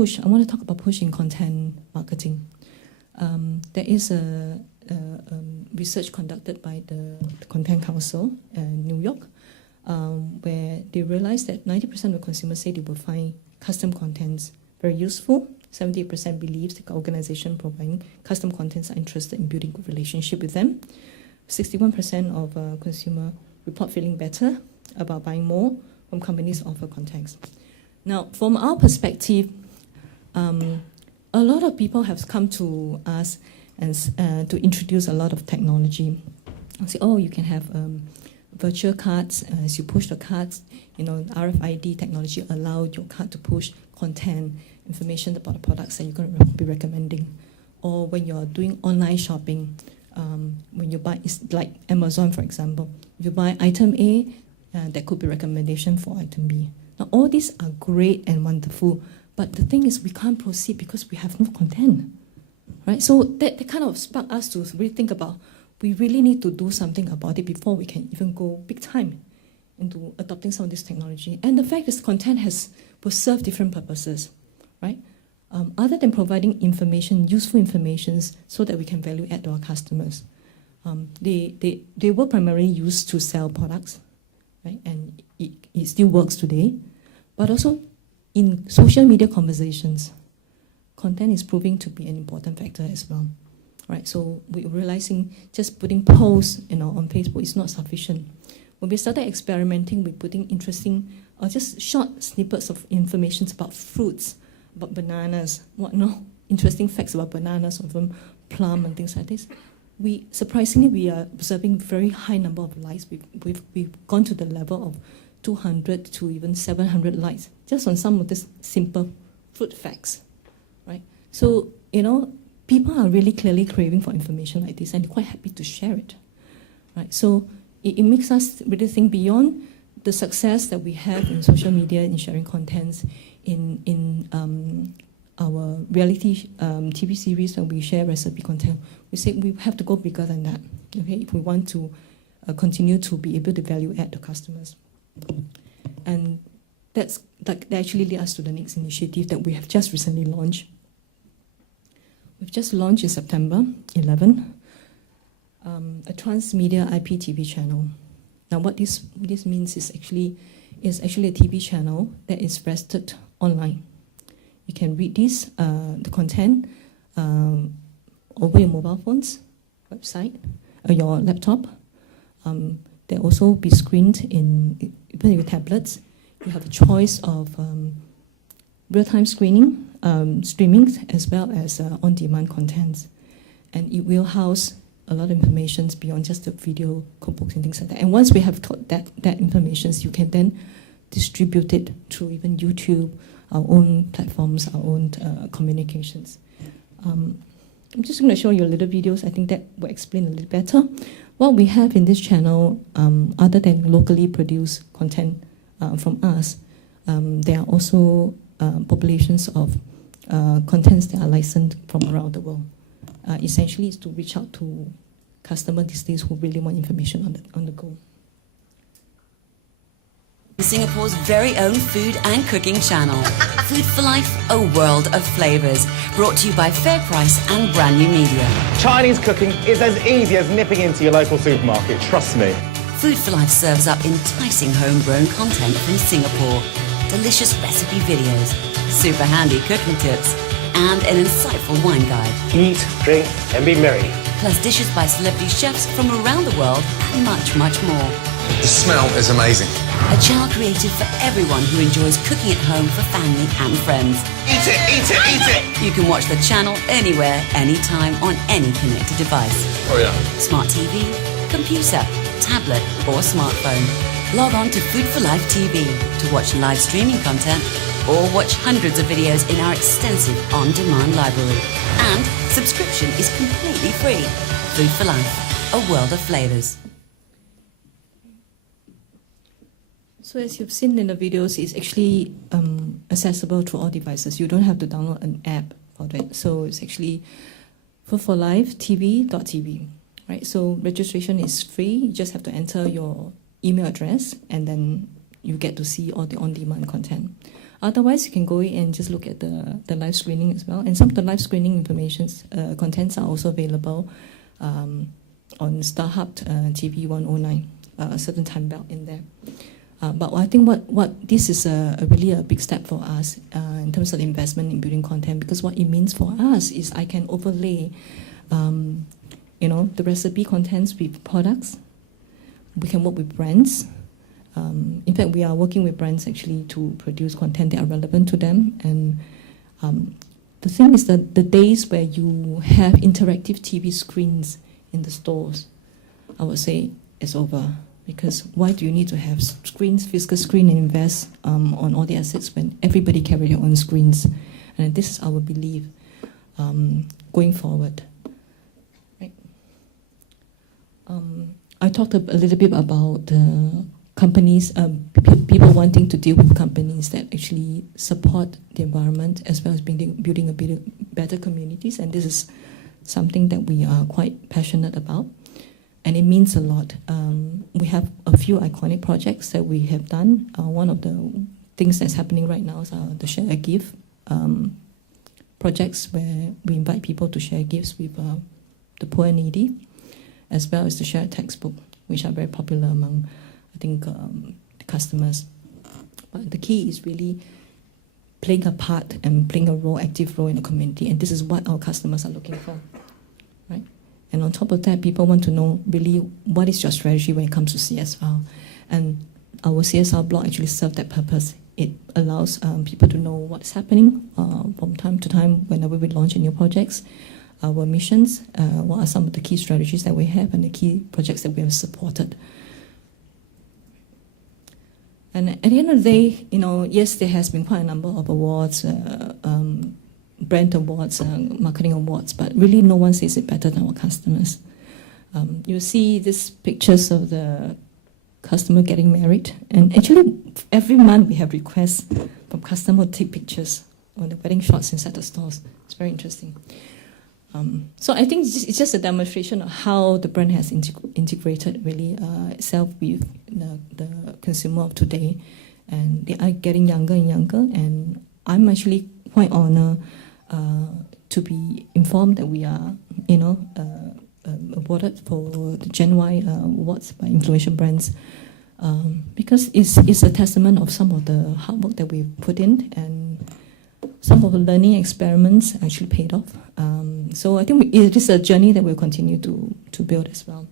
I want to talk about push in content marketing. There is a research conducted by the Content Council in New York, where they realized that 90% of consumers say they will find custom contents very useful. 78% believes the organization providing custom contents are interested in building good relationship with them. 61% of consumer report feeling better about buying more from companies offer contents. Now, from our perspective, a lot of people have come to us and to introduce a lot of technology. Say, oh, you can have virtual cards. As you push the cards, RFID technology allow your card to push content, information about the products that you're going to be recommending. Or when you're doing online shopping, when you buy, it's like Amazon, for example. If you buy item A, there could be recommendation for item B. Now, all these are great and wonderful, but the thing is we can't proceed because we have no content, right? So that kind of sparked us to really think about, we really need to do something about it before we can even go big time into adopting some of this technology. And the fact is content will serve different purposes, right? Other than providing information, useful information, so that we can value add to our customers. They were primarily used to sell products, right? And it still works today. But also in social media conversations, content is proving to be an important factor as well, right? So we're realizing just putting posts on Facebook is not sufficient. When we started experimenting with putting interesting or just short snippets of information about fruits, about bananas, interesting facts about bananas, or from plum and things like this, surprisingly we are observing very high number of likes. We've gone to the level of 200 to even 700 likes just on some of these simple fruit facts, right? So people are really clearly craving for information like this, and they're quite happy to share it, right? So it makes us really think beyond the success that we have in social media in sharing contents, in our reality TV series when we share recipe content. We say we have to go bigger than that, okay, if we want to continue to be able to value add to customers. And that actually leads us to the next initiative that we have just recently launched. We've just launched in September 11, a transmedia IPTV channel. Now, what this means is actually a TV channel that is rested online. You can read the content over your mobile phones, website, or your laptop. They'll also be screened even your tablets. You have a choice of real-time streaming as well as on-demand contents. And it will house a lot of information beyond just the video, cookbooks and things like that. And once we have got that information, you can then distribute it through even YouTube, our own platforms, our own communications. I'm just going to show you a little videos. I think that will explain a little better. What we have in this channel, other than locally produced content from us, there are also populations of contents that are licensed from around the world. Essentially, it's to reach out to customers these days who really want information on the go. Singapore's very own food and cooking channel, Food for Life, a world of flavours, brought to you by FairPrice and Brand New Media. Chinese cooking is as easy as nipping into your local supermarket, trust me. Food for Life serves up enticing homegrown content from Singapore, delicious recipe videos, super handy cooking tips, and an insightful wine guide. Eat, drink, and be merry. Plus dishes by celebrity chefs from around the world and much, much more. The smell is amazing. A channel created for everyone who enjoys cooking at home for family and friends. Eat it, eat it, eat it! You can watch the channel anywhere, anytime, on any connected device. Oh yeah. Smart TV, computer, tablet or smartphone. Log on to Food for Life TV to watch live streaming content or watch hundreds of videos in our extensive on-demand library. And subscription is completely free. Food for Life, a world of flavours. So as you've seen in the videos, it's actually accessible to all devices. You don't have to download an app for that. So it's actually foodforlifetv.tv, right? So registration is free. You just have to enter your email address, and then you get to see all the on-demand content. Otherwise, you can go in and just look at the live screening as well. And some of the live screening informations, contents are also available on StarHub TV 109, a certain time belt in there. But I think what this is really a big step for us in terms of investment in building content, because what it means for us is I can overlay, the recipe contents with products. We can work with brands. In fact, we are working with brands actually to produce content that are relevant to them. And the thing is that the days where you have interactive TV screens in the stores, I would say it's over. Because why do you need to have screens, physical screen, and invest on all the assets when everybody carry their own screens? And this is our belief going forward. Right. I talked a little bit about companies, people wanting to deal with companies that actually support the environment as well as building a better communities. And this is something that we are quite passionate about. And it means a lot. We have a few iconic projects that we have done. One of the things that's happening right now is the Share a Gift projects, where we invite people to share gifts with the poor and needy, as well as the shared textbook, which are very popular among, I think, the customers. But the key is really playing a part and playing a role, active role in the community, and this is what our customers are looking for, right? And on top of that, people want to know really what is your strategy when it comes to CSR. And our CSR blog actually serves that purpose. It allows people to know what's happening from time to time whenever we launch new projects, our missions, what are some of the key strategies that we have and the key projects that we have supported. And at the end of the day, yes, there has been quite a number of awards, brand awards, marketing awards, but really no one sees it better than our customers. You see these pictures of the customer getting married, and actually every month we have requests from customers to take pictures on the wedding shots inside the stores. It's very interesting. So I think it's just a demonstration of how the brand has integrated really itself with the consumer of today, and they are getting younger and younger, and I'm actually quite honored to be informed that we are, awarded for the Gen Y awards by influential brands, because it's a testament of some of the hard work that we've put in, and some of the learning experiments actually paid off. So I think it is a journey that we'll continue to build as well.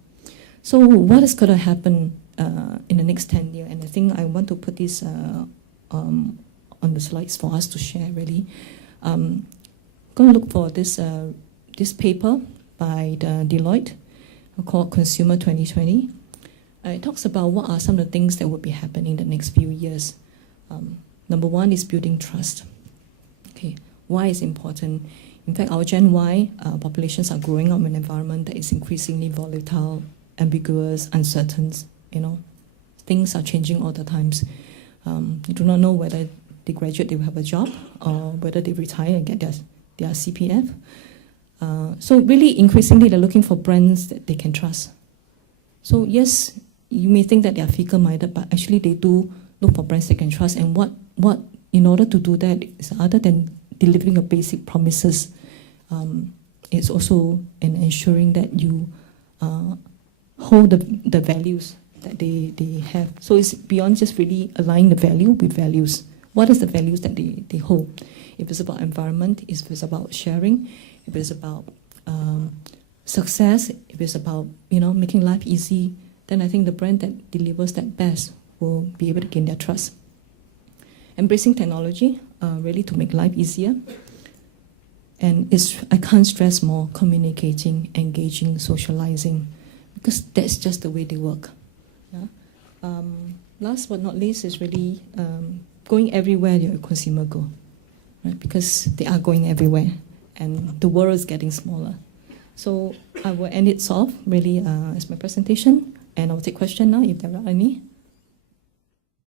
So what is going to happen in the next 10 years? And I think I want to put this on the slides for us to share really. Going to look for this paper by Deloitte called Consumer 2020. It talks about what are some of the things that will be happening in the next few years. Number one is building trust. Okay, why is important? In fact, our Gen Y populations are growing up in an environment that is increasingly volatile, ambiguous, uncertain. Things are changing all the times. You do not know whether they graduate, they will have a job, or whether they retire and get their CPF. So really, increasingly, they're looking for brands that they can trust. So yes, you may think that they are fickle-minded, but actually they do look for brands they can trust. And what in order to do that is, other than delivering a basic promises, it's also in ensuring that you hold the values that they have. So it's beyond just really aligning the value with values. What is the values that they hold? If it's about environment, if it's about sharing, if it's about success, if it's about making life easy, then I think the brand that delivers that best will be able to gain their trust. Embracing technology, really to make life easier. And I can't stress more, communicating, engaging, socializing, because that's just the way they work. Yeah? Last but not least is really going everywhere your consumer go, right? Because they are going everywhere, and the world is getting smaller. So I will end it off really as my presentation, and I'll take questions now if there are any.